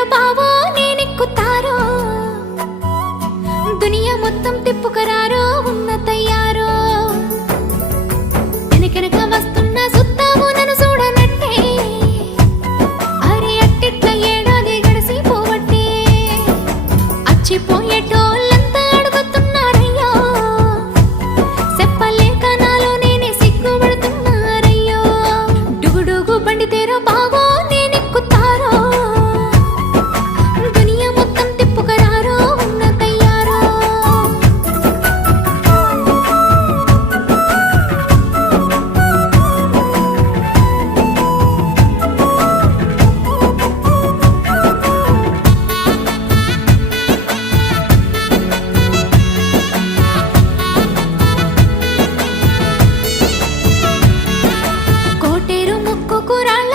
thorough బావో నేనెక్కుతారో దునియా మొత్తం తిప్పుకరారో ఉన్న తయ్యారో వెనకెనక వస్తున్నా సుత్తావు నన్ను చూడనట్టే అరే అట్టిట్ల ఏడాది గడిసిపోవట్టే అచ్చిపోయేటోళ్ళంతా అడుగుతున్నారయ్యో చెప్పలేక నాలో నేనే సిగ్గుపడుతున్నారయ్యో డుగుడుగు బండి తెరో బావో